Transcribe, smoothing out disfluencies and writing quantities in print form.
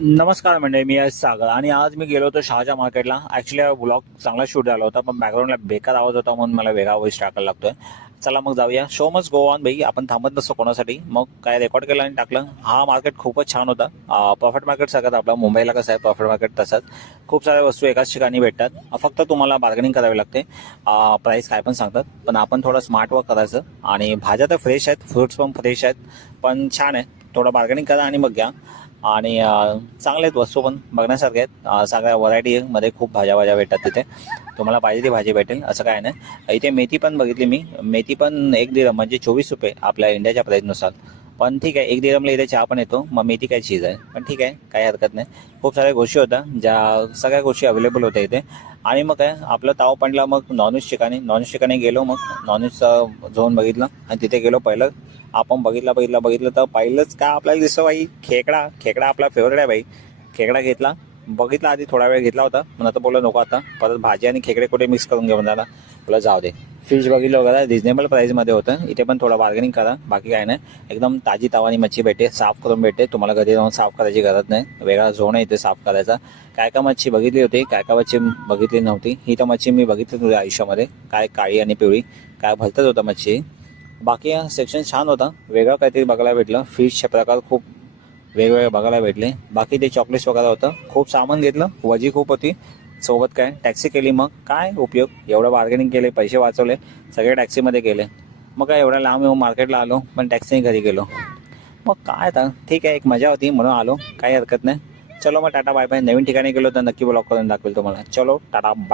नमस्कार मंडळी, मी आज सागर आणि आज मी गेलो होतो शहाच्या मार्केटला. ॲक्च्युली हा ब्लॉग चांगला शूट झाला होता, पण बॅकग्राऊंडला बेकार आवाज होता म्हणून मला वेगळा आवाज टाकायला लागतोय. चला मग जाऊया. शो मच गो ऑन भाई. आपण थांबत नसतो कोणासाठी. मग काय रेकॉर्ड केलं आणि टाकलं. हा मार्केट खूपच छान होता. प्रॉफिट मार्केट सगळ्यात आपला मुंबईला कसं आहे प्रॉफिट मार्केट तसंच. खूप साऱ्या वस्तू एकाच ठिकाणी भेटतात. फक्त तुम्हाला बार्गेनिंग करावी लागते. प्राईस काय पण सांगतात, पण आपण थोडं स्मार्ट वर्क करायचं. आणि भाज्या तर फ्रेश आहेत, फ्रुट्स पण फ्रेश आहेत, पण छान आहे. थोडं बार्गेनिंग करा आणि मग घ्या. आणि चांगले आहेत, वस्तू पण बघण्यासारखे आहेत. सगळ्या व्हरायटीमध्ये खूप भाज्या भेटतात तिथे. तुम्हाला पाहिजे ती भाजी भेटेल, असं काय नाही. इथे मेथी पण बघितली मी. मेथी पण 1 दिरहम म्हणजे 24 रुपये आपल्या इंडियाच्या प्राईजनुसार. पण ठीक आहे, 1 दिरहमला इथे चहा पण येतो. मग मेथी काय चीज आहे, पण ठीक आहे, काही हरकत नाही. खूप साऱ्या गोष्टी होत्या, ज्या सगळ्या गोष्टी अवेलेबल होत्या इथे. आणि मग काय आपलं ताव पडला मग नॉनव्हेज ठिकाणी गेलो. मग नॉनव्हेजचा झोन बघितला आणि तिथे गेलो. पहिलं आपण बघितलं तर पहिलंच काय आपल्याला दिसतं भाई, खेकडा. खेकडा आपला फेवरेट आहे भाई. खेकडा घेतला, बघितला आधी थोडा वेळ घेतला होता, पण आता बोललो नको. आता परत भाजी आणि खेकडे कुठे मिक्स करून घेऊन जाणार, बोला जाऊ दे. फिश बघितलं वगैरे रिजनेबल प्राईसमध्ये होतं. इथे पण थोडं बार्गेनिंग करा, बाकी काय नाही. एकदम ताजी तावानी मच्छी भेटते, साफ करून भेटते. तुम्हाला घरी जाऊन साफ करायची गरज नाही. वेगळा झोन आहे इथे साफ करायचा. काय का मच्छी बघितली होती, काय का मच्छी बघितली नव्हती. ही तर मच्छी मी बघितली तुझ्या आयुष्यामध्ये. काय काळी आणि पिवळी, काय भलतंच होतं मच्छी. बाकी हा सेक्शन छान होता, वेगळं काहीतरी बघायला भेटलं. फिशचे प्रकार खूप वेगवेगळे बघायला भेटले. बाकी ते चॉकलेट्स वगैरे होतं. खूप सामान घेतलं, वजी खूप होती. सोबत काय टॅक्सी केली. मग काय उपयोग, एवढं बार्गेनिंग केले, पैसे वाचवले, सगळे टॅक्सीमध्ये गेले. मग काय एवढ्या लांब येऊन मार्केटला आलो, पण टॅक्सीने घरी गेलो. मग काय आता ठीक आहे, एक मजा होती म्हणून आलो, काही हरकत नाही. चलो मग टाटा बाय बाय. नवीन ठिकाणी गेलो तर नक्की ब्लॉग करून दाखवेल तुम्हाला. चलो टाटा बाय.